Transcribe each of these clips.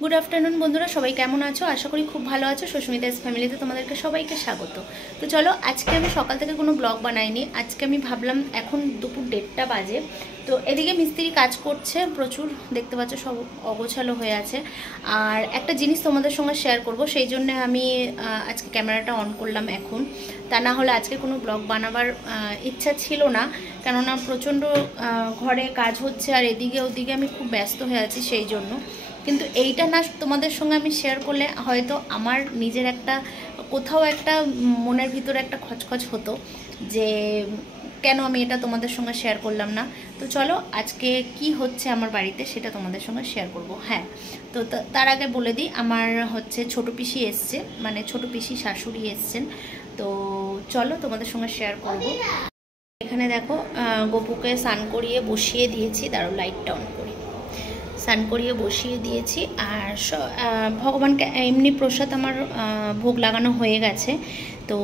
Good afternoon बंधुरा सबाई केमन आछो आशा करी खूब भालो आछो सुष्मिता फैमिलीते तोमादेरके सबाइके स्वागत। तो चलो आज के आमी सकाल थेके कोनो ब्लग बानाइनी। आज के आमी भाबलाम एखन दुपुर 1:30टा बाजे तो एदिके मिस्त्री काज करछे प्रचुर देखते पाच्छो सब अगोछालो हये आछे और एकटा जिनिस तोमादेर संगे शेयर करब सेई जोन्नो आमी आजके क्यामेराटा अन करलाम एखन ता ना होले आजके कोनो ब्लग बानाबार इच्छा छिलो ना केनना प्रचंड घरे काज होच्छे और एदिके ओदिके आमी खूब व्यस्त हये आछि सेई जोन्नो কিন্তু এইটা না তোমাদের সঙ্গে আমি শেয়ার করলে হয়তো আমার নিজের একটা কোথাও একটা মনের ভিতরে একটা খচখচ হতো যে কেন আমি এটা তোমাদের সঙ্গে শেয়ার করলাম না। তো চলো আজকে কি হচ্ছে আমার বাড়িতে সেটা তোমাদের সঙ্গে শেয়ার করব। হ্যাঁ, তো তার আগে বলে দিই আমার হচ্ছে ছোট পিসি এসছে, মানে ছোট পিসি শাশুড়ি এসছেন। তো চলো তোমাদের সঙ্গে শেয়ার করব। এখানে দেখো গোপুকে স্নান করিয়ে বসিয়ে দিয়েছি, দাঁড়াও লাইটটা অন করি। স্নান করিয়ে বসিয়ে দিয়েছি আর ভগবানকে এমনি প্রসাদ আমার ভোগ লাগানো হয়ে গেছে। তো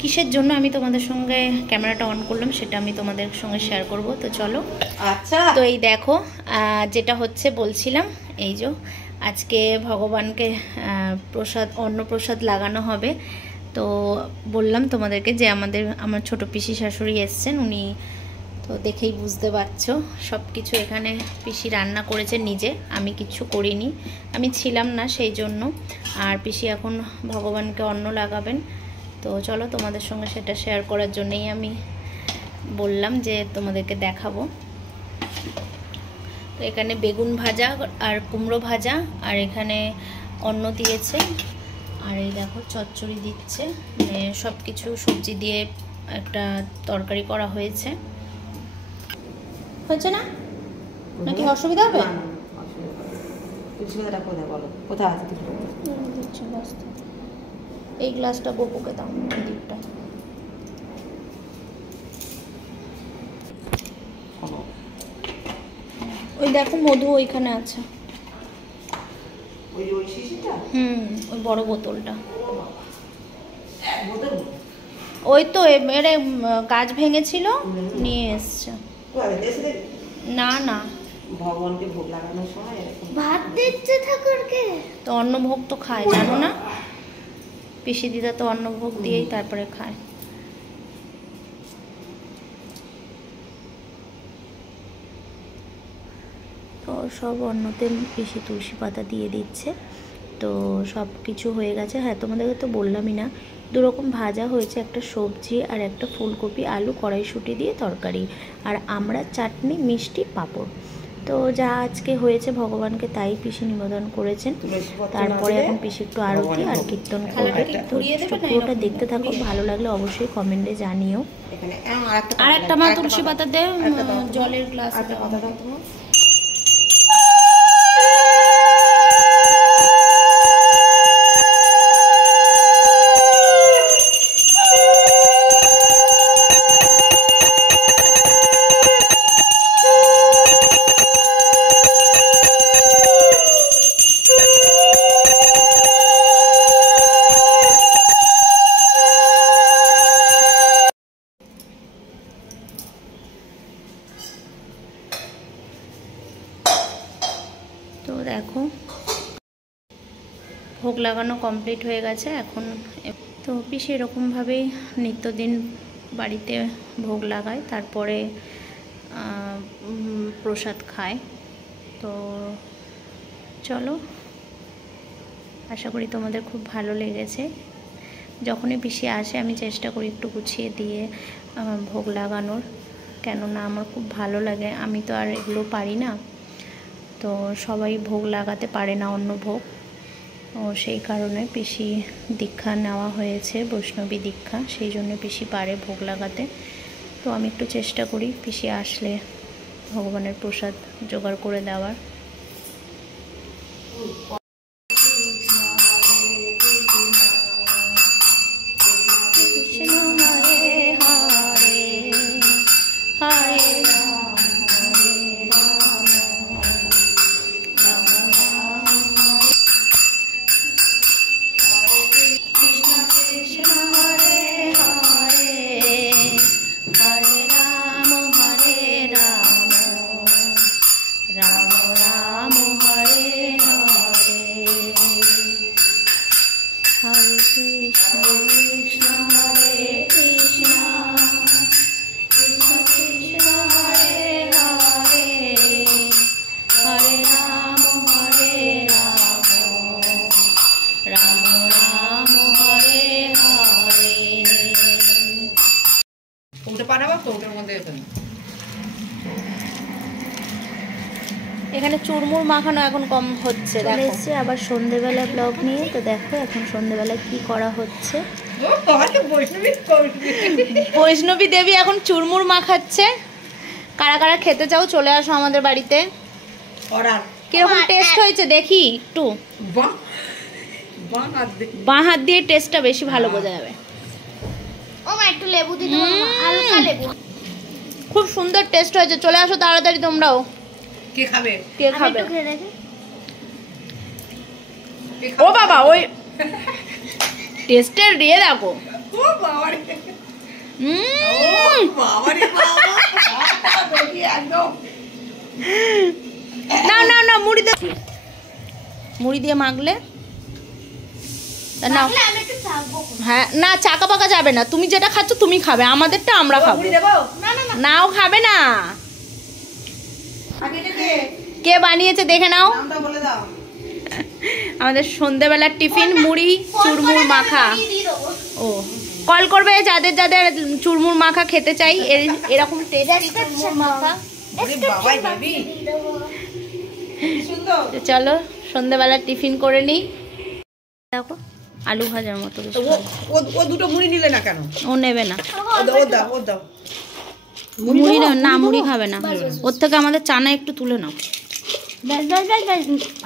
কিসের জন্য আমি তোমাদের সঙ্গে ক্যামেরাটা অন করলাম সেটা আমি তোমাদের সঙ্গে শেয়ার করব। তো চলো। আচ্ছা, তো এই দেখো যেটা হচ্ছে বলছিলাম, এই যে আজকে ভগবানকে প্রসাদ অন্নপ্রসাদ লাগানো হবে। তো বললাম তোমাদেরকে যে আমার ছোট পিসি শাশুড়ি এসছেন, উনি তো দেখেই বুঝতে পারছো সব কিছু এখানে পিসি রান্না করেছে নিজে, আমি কিছু করিনি, আমি ছিলাম না সেই জন্য। আর পিসি এখন ভগবানকে অন্ন লাগাবেন। তো চলো তোমাদের সঙ্গে সেটা শেয়ার করার জন্যই আমি বললাম যে তোমাদেরকে দেখাবো। তো এখানে বেগুন ভাজা আর কুমড়ো ভাজা আর এখানে অন্ন দিয়েছে আর এই দেখো চচ্চড়ি দিচ্ছে, মানে সব কিছু সবজি দিয়ে একটা তরকারি করা হয়েছে। হচ্ছে না নাকি অসুবিধা হবে? এই গ্লাসটা গোপুকে দাও, দিকটা ওই দেখো মধু ওইখানে আছে। ওই বড় বোতলটা ওই তো এবারে গাছ ভেঙেছিল নিয়ে এসছে। না না ভগবানকে ভোগ লাগানোর সময় ভাত দিচ্ছে ঠাকুরকে, তো অন্নভোগ তো খায় জানো না, পিসি দিদা তো অন্নভোগ দিয়েই তারপরে খায়। তো সব অন্নতে পিসি তুলসী পাতা দিয়ে দিচ্ছে। তো সব কিছু হয়ে গেছে। হ্যাঁ, তোমাদেরকে তো বললামই না, দুরকম ভাজা হয়েছে, একটা সবজি আর একটা ফুলকপি আলু কড়াইশুঁটি দিয়ে তরকারি আর আমরা চাটনি মিষ্টি পাঁপড়। তো যা আজকে হয়েছে ভগবানকে তাই পিসি নিবেদন করেছেন। তারপরে এখন পিসি একটু আরতি আর কীর্তন করবে। তো পুরোটা দেখতে থাকো, ভালো লাগলে অবশ্যই কমেন্টে জানিও। আর একটা মা তুলসী পাতা দে, জলের গ্লাস তো দেখো ভোগ লাগানো কমপ্লিট হয়ে গেছে এখন। তো পিসি এরকমভাবেই নিত্যদিন বাড়িতে ভোগ লাগায়, তারপরে প্রসাদ খায়। তো চলো, আশা করি তোমাদের খুব ভালো লেগেছে। যখনই পিসি আসে আমি চেষ্টা করি একটু গুছিয়ে দিয়ে ভোগ লাগানোর, কেননা আমার খুব ভালো লাগে। আমি তো আর এগুলো পারি না, তো সবাই ভোগ লাগাতে পারে না অন্য ভোগ, ও সেই কারণে পিসি দীক্ষা নেওয়া হয়েছে, বৈষ্ণবী দীক্ষা, সেই জন্য পিসি পারে ভোগ লাগাতে। তো আমি একটু চেষ্টা করি পিসি আসলে ভগবানের প্রসাদ জোগাড় করে দেওয়ার। Hare Rama এখানে চুরমুর মাখানো এখন কম হচ্ছে, চলে এসছে আবার সন্ধেবেলা ব্লগ নিয়ে। তো দেখো এখন সন্ধেবেলায় কি করা হচ্ছে। বৈষ্ণবী দেবী এখন চুরমুর মাখাচ্ছে। কারা কারা খেতে চাও চলে আসো আমাদের বাড়িতে। কিরকম টেস্ট হয়েছে দেখি একটু। বাঁ হাত দিয়ে টেস্টটা বেশি ভালো বোঝা যাবে। একটু লেবু দিতে হালকা লেবু। খুব সুন্দর টেস্ট হয়েছে, চলে আসো তাড়াতাড়ি তোমরাও। কে খাবে? কে খাবে? ও বাবা ওই টেস্টের দিয়ে দেখো। ও বাবা রে, ও বাবা রে বাবা, দেখি একদম। না না না, মুড়ি দিয়ে, মুড়ি দিয়ে মাখলে না। হ্যাঁ না, চাকা পাকা যাবে না। তুমি যেটা খাচ্ছ তুমি খাবে, আমাদেরটা আমরা খাবো। নাও খাবে না। কে বানিয়েছে দেখে নাও। আমাদের সন্ধ্যেবেলার টিফিন মুড়ি চুরমুর মাখা। ও কল করবে যাদের যাদের চুরমুর মাখা খেতে চাই, এরকম টেস্টি চুরমুর মাখা। চলো সন্ধ্যেবেলার টিফিন করে নিই। দেখো আলু ভাজার মতো। ও দুটো মুড়ি নিলে না কেন? ও নেবে না। মুড়ি না, মুড়ি খাবে না। ওর থেকে আমাদের চানা একটু তুলে নাও,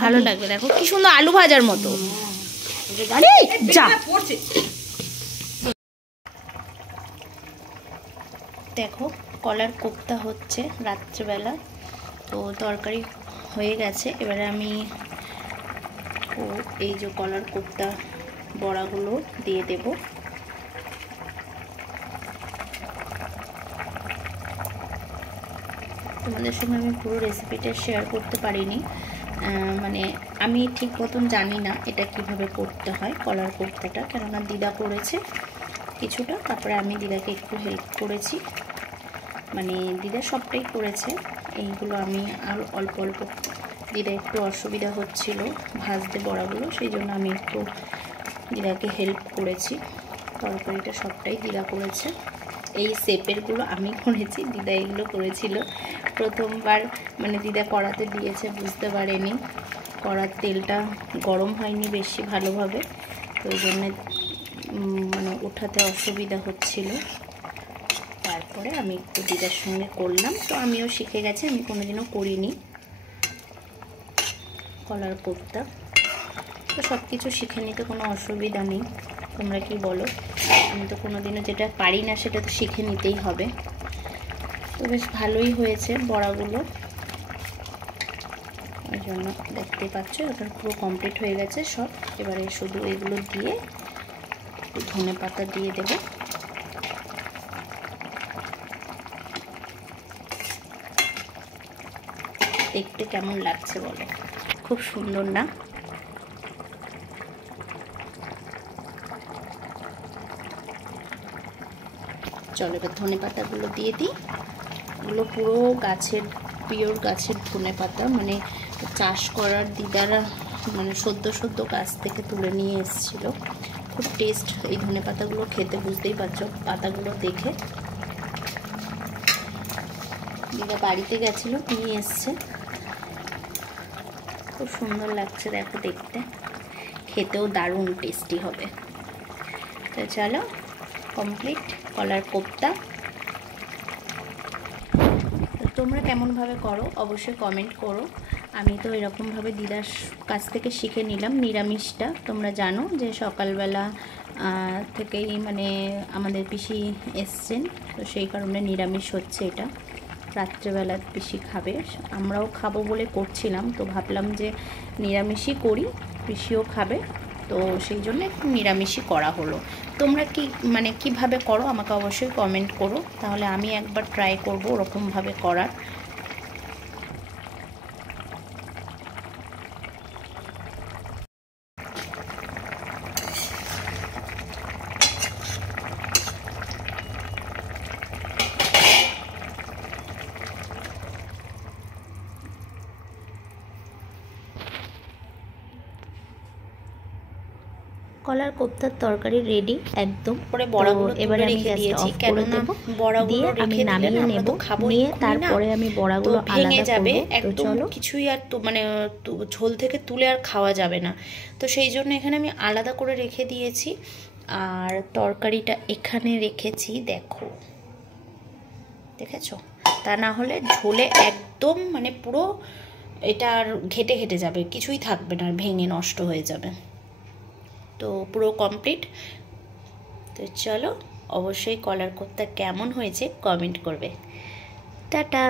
ভালো লাগবে। দেখো কি সুন্দর আলু ভাজার মতো। দেখো কলার কোপ্তা হচ্ছে রাত্রেবেলা। তো তরকারি হয়ে গেছে, এবারে আমি এই যে কলার কোপ্তা বড়াগুলো দিয়ে দেব। তোমাদের সঙ্গে আমি পুরো রেসিপিটা শেয়ার করতে পারিনি, মানে আমি ঠিক মতন জানি না এটা কিভাবে করতে হয় কলার কোপ্তাটা, কেননা দিদা করেছে কিছুটা, তারপরে আমি দিদাকে একটু হেল্প করেছি। মানে দিদা সবটাই করেছে, এইগুলো আমি আর অল্প অল্প। দিদা একটু অসুবিধা হচ্ছিল ভাজতে বড়াগুলো, সেই জন্য আমি একটু দিদাকে হেল্প করেছি। তরকারিটা সবটাই দিদা করেছে। এই শেপেরগুলো আমি করেছি, দিদা এগুলো করেছিল। প্রথমবার মানে দিদা কড়াতে দিয়েছে, বুঝতে পারেনি, কড়ার তেলটা গরম হয়নি বেশি ভালোভাবে, তো ওই জন্যে মানে ওঠাতে অসুবিধা হচ্ছিল। তারপরে আমি একটু দিদার সঙ্গে করলাম, তো আমিও শিখে গেছি, আমি কোনোদিনও করিনি কলার কোপ্তা। তো সব কিছু শিখে নিতে কোনো অসুবিধা নেই, তোমরা কি বলো? আমি তো কোনোদিনও যেটা পারি না সেটা তো শিখে নিতেই হবে। তো বেশ ভালোই হয়েছে বড়াগুলো, ওই জন্য দেখতে পাচ্ছ এখন পুরো কমপ্লিট হয়ে গেছে সব। এবারে শুধু এগুলো দিয়ে ধনে পাতা দিয়ে দেব। দেখতে কেমন লাগছে বলো? খুব সুন্দর না? চলো এবার ধনে পাতাগুলো দিয়ে দিই। এগুলো পুরো গাছের, পিওর গাছের ধনে পাতা, মানে চাষ করার দিদারা মানে সদ্য গাছ থেকে তুলে নিয়ে এসেছিল। খুব টেস্ট এই ধনে পাতাগুলো খেতে, বুঝতেই পারছো পাতাগুলো দেখে। দিদা বাড়িতে গেছিলো নিয়ে এসছে, খুব সুন্দর লাগছে দেখো দেখতে, খেতেও দারুণ টেস্টি হবে। তো চলো কমপ্লিট কলার কোপ্তা। তোমরা কেমনভাবে করো অবশ্যই কমেন্ট করো। আমি তো এরকমভাবে দিদার কাছ থেকে শিখে নিলাম নিরামিষটা। তোমরা জানো যে সকালবেলা থেকেই মানে আমাদের পিসি এসছেন, তো সেই কারণে নিরামিষ হচ্ছে এটা। রাত্রেবেলা পিসি খাবে, আমরাও খাবো বলে করছিলাম, তো ভাবলাম যে নিরামিষই করি, পিসিও খাবে, তো সেই জন্য একটু নিরামিষই করা হলো। তোমরা কি মানে কিভাবে করো আমাকে অবশ্যই কমেন্ট করো, তাহলে আমি একবার ট্রাই করব ওরকমভাবে করার। কলার কোপ্তার তরকারি রেডি একদম। পরে বড়াগুলো এবারে আমি রেখে গ্যাসটা দিয়েছি, অফ করে দেব, দিয়ে আমি নামিয়ে নেব, নিয়ে তারপরে আমি বড়াগুলো ভেঙে আলাদা যাবে করব। তো একদম, চলো, কিছুই আর মানে ঝোল থেকে তুলে আর খাওয়া যাবে না। তো সেই জন্য এখানে আমি আলাদা করে রেখে দিয়েছি। আর তরকারিটা এখানে রেখেছি, দেখেছো? তা না হলে ঝোলে একদম মানে পুরো এটা আর ঘেটে ঘেটে যাবে, কিছুই থাকবে না, ভেঙে নষ্ট হয়ে যাবে। তো পুরো কমপ্লিট। তো চলো, অবশ্যই কলার কোপ্তা কেমন হয়েছে কমেন্ট করবে। টাটা।